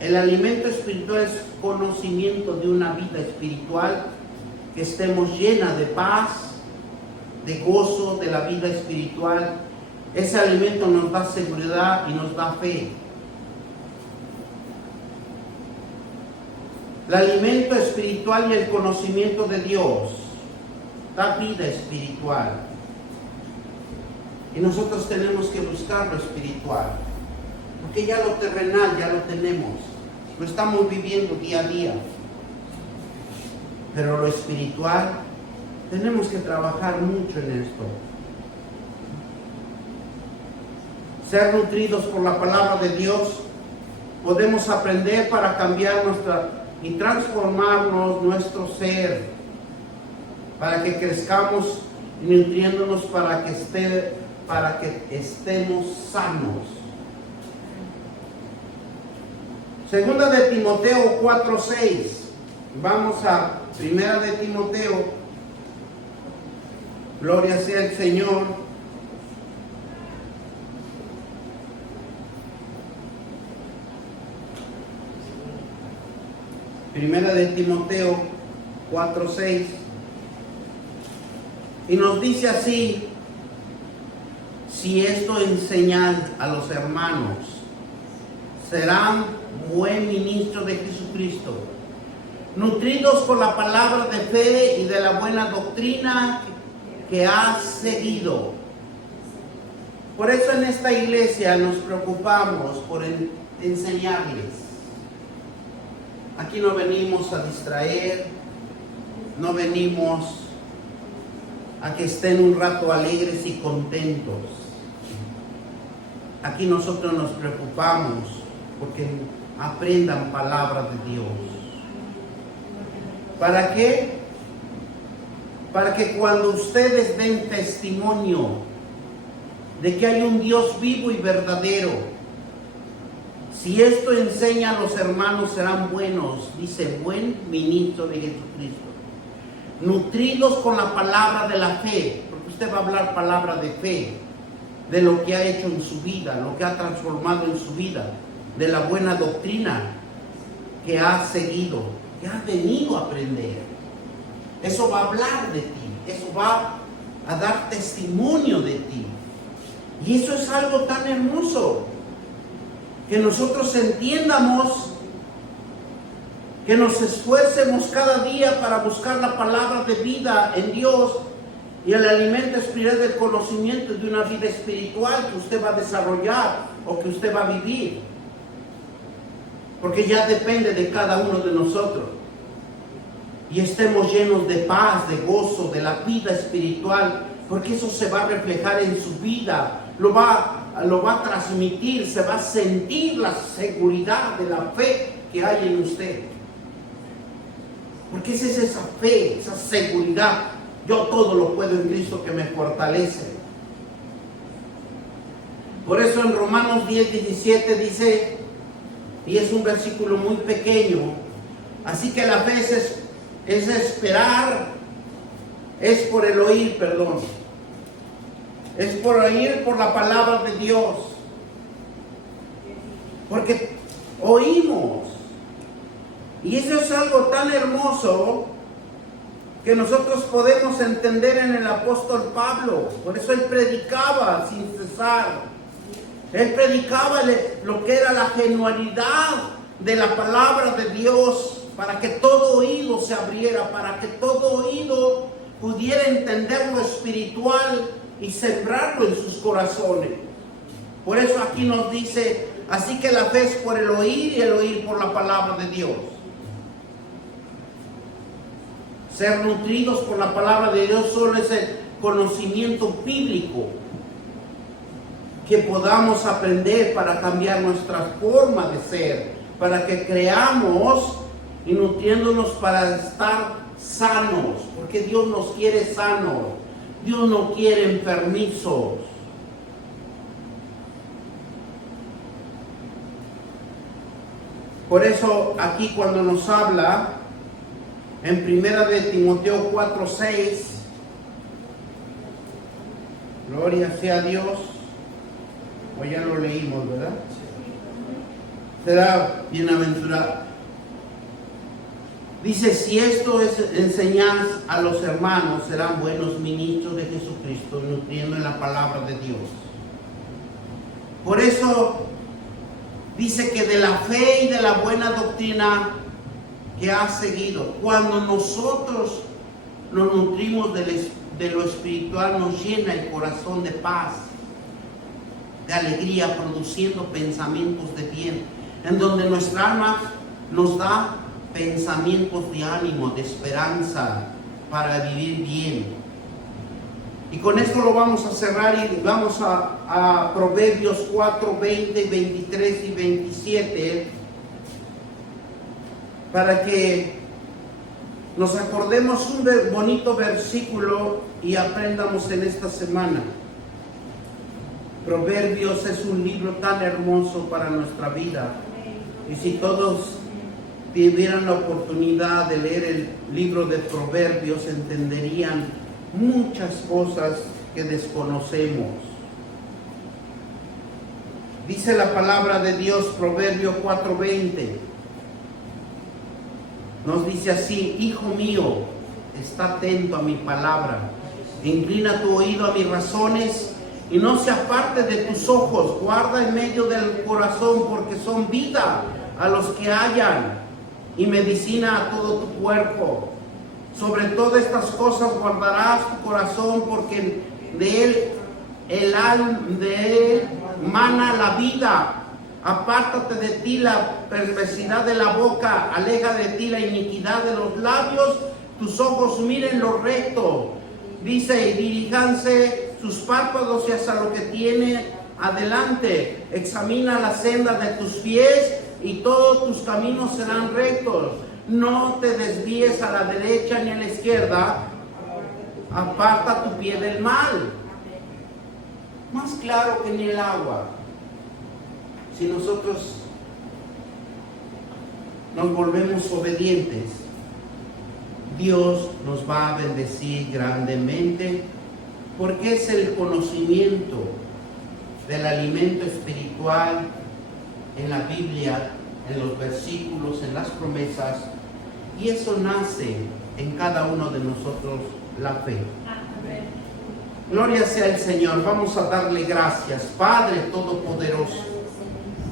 El alimento espiritual es conocimiento de una vida espiritual, que estemos llena de paz, de gozo, de la vida espiritual. Ese alimento nos da seguridad y nos da fe. El alimento espiritual y el conocimiento de Dios da vida espiritual. Y nosotros tenemos que buscar lo espiritual, porque ya lo terrenal ya lo tenemos, lo estamos viviendo día a día. Pero lo espiritual, tenemos que trabajar mucho en esto. Ser nutridos por la palabra de Dios, podemos aprender para cambiar y transformarnos nuestro ser, para que crezcamos nutriéndonos para que estemos sanos. Segunda de Timoteo 4:6. Vamos a Primera de Timoteo. Gloria sea el Señor. Primera de Timoteo 4:6. Y nos dice así: si esto enseñan a los hermanos, serán buen ministro de Jesucristo, nutridos por la palabra de fe y de la buena doctrina que has seguido. Por eso en esta iglesia nos preocupamos por enseñarles. Aquí no venimos a distraer, no venimos a que estén un rato alegres y contentos. Aquí nosotros nos preocupamos porque aprendan palabra de Dios. ¿Para qué? Para que cuando ustedes den testimonio de que hay un Dios vivo y verdadero, si esto enseña a los hermanos, serán buenos, dice, buen ministro de Jesucristo, nutridos con la palabra de la fe, porque usted va a hablar palabra de fe, de lo que ha hecho en su vida, lo que ha transformado en su vida, de la buena doctrina que ha seguido, que ha venido a aprender. Eso va a hablar de ti, eso va a dar testimonio de ti. Y eso es algo tan hermoso, que nosotros entiendamos, que nos esfuercemos cada día para buscar la palabra de vida en Dios Y el alimento espiritual del conocimiento de una vida espiritual que usted va a desarrollar o que usted va a vivir. Porque ya depende de cada uno de nosotros. Y estemos llenos de paz, de gozo, de la vida espiritual. Porque eso se va a reflejar en su vida. Lo va a transmitir, se va a sentir la seguridad de la fe que hay en usted. Porque esa es esa fe, esa seguridad. Yo todo lo puedo en Cristo que me fortalece. Por eso en Romanos 10:17 dice, y es un versículo muy pequeño, así que la fe es esperar, es por el oír, perdón. Es por oír por la palabra de Dios. Porque oímos. Y eso es algo tan hermoso que nosotros podemos entender en el apóstol Pablo. Por eso él predicaba sin cesar. Él predicaba lo que era la genuinidad de la palabra de Dios, para que todo oído se abriera, para que todo oído pudiera entender lo espiritual y sembrarlo en sus corazones. Por eso aquí nos dice, así que la fe es por el oír y el oír por la palabra de Dios. Ser nutridos por la palabra de Dios solo es el conocimiento bíblico que podamos aprender para cambiar nuestra forma de ser, para que creamos y nutriéndonos para estar sanos, porque Dios nos quiere sanos, Dios no quiere enfermizos. Por eso aquí cuando nos habla en 1 de Timoteo 4:6, gloria sea a Dios, o ya lo leímos, ¿verdad? Será bienaventurado. Dice, si esto es enseñanza a los hermanos, serán buenos ministros de Jesucristo, nutriendo en la palabra de Dios. Por eso dice que de la fe y de la buena doctrina que ha seguido, cuando nosotros nos nutrimos de lo espiritual, nos llena el corazón de paz, de alegría, produciendo pensamientos de bien, en donde nuestra alma nos da pensamientos de ánimo, de esperanza, para vivir bien. Y con esto lo vamos a cerrar y vamos a Proverbios 4, 20, 23 y 27, para que nos acordemos un bonito versículo y aprendamos en esta semana. Proverbios es un libro tan hermoso para nuestra vida. Y si todos tuvieran la oportunidad de leer el libro de Proverbios, entenderían muchas cosas que desconocemos. Dice la palabra de Dios, Proverbio 4:20. Nos dice así: hijo mío, está atento a mi palabra, inclina tu oído a mis razones y no se aparte de tus ojos, guarda en medio del corazón, porque son vida a los que hallan y medicina a todo tu cuerpo. Sobre todas estas cosas guardarás tu corazón, porque de él mana la vida. Apártate de ti la perversidad de la boca, aleja de ti la iniquidad de los labios, tus ojos miren lo recto. Dice, y diríjanse sus párpados hacia lo que tiene adelante. Examina la senda de tus pies y todos tus caminos serán rectos. No te desvíes a la derecha ni a la izquierda. Aparta tu pie del mal. Más claro que ni el agua. Si nosotros nos volvemos obedientes, Dios nos va a bendecir grandemente, porque es el conocimiento del alimento espiritual en la Biblia, en los versículos, en las promesas, y eso nace en cada uno de nosotros, la fe. Gloria sea el Señor. Vamos a darle gracias. Padre Todopoderoso,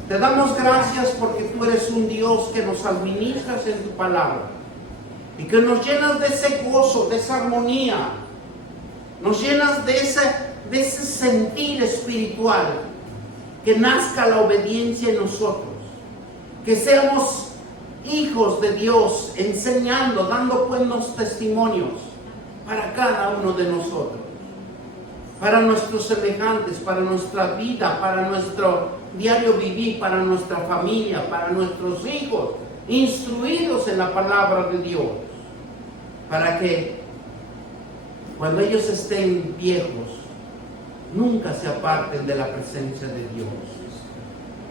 te damos gracias porque tú eres un Dios que nos administras en tu palabra y que nos llenas de ese gozo, de esa armonía, Nos llenas de ese sentir espiritual, que nazca la obediencia en nosotros, que seamos hijos de Dios, enseñando, dando buenos testimonios para cada uno de nosotros, para nuestros semejantes, para nuestra vida, para nuestro diario vivir, para nuestra familia, para nuestros hijos, instruidos en la palabra de Dios, para que cuando ellos estén viejos, nunca se aparten de la presencia de Dios.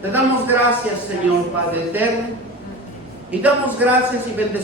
Te damos gracias, Señor Padre eterno, y damos gracias y bendecimos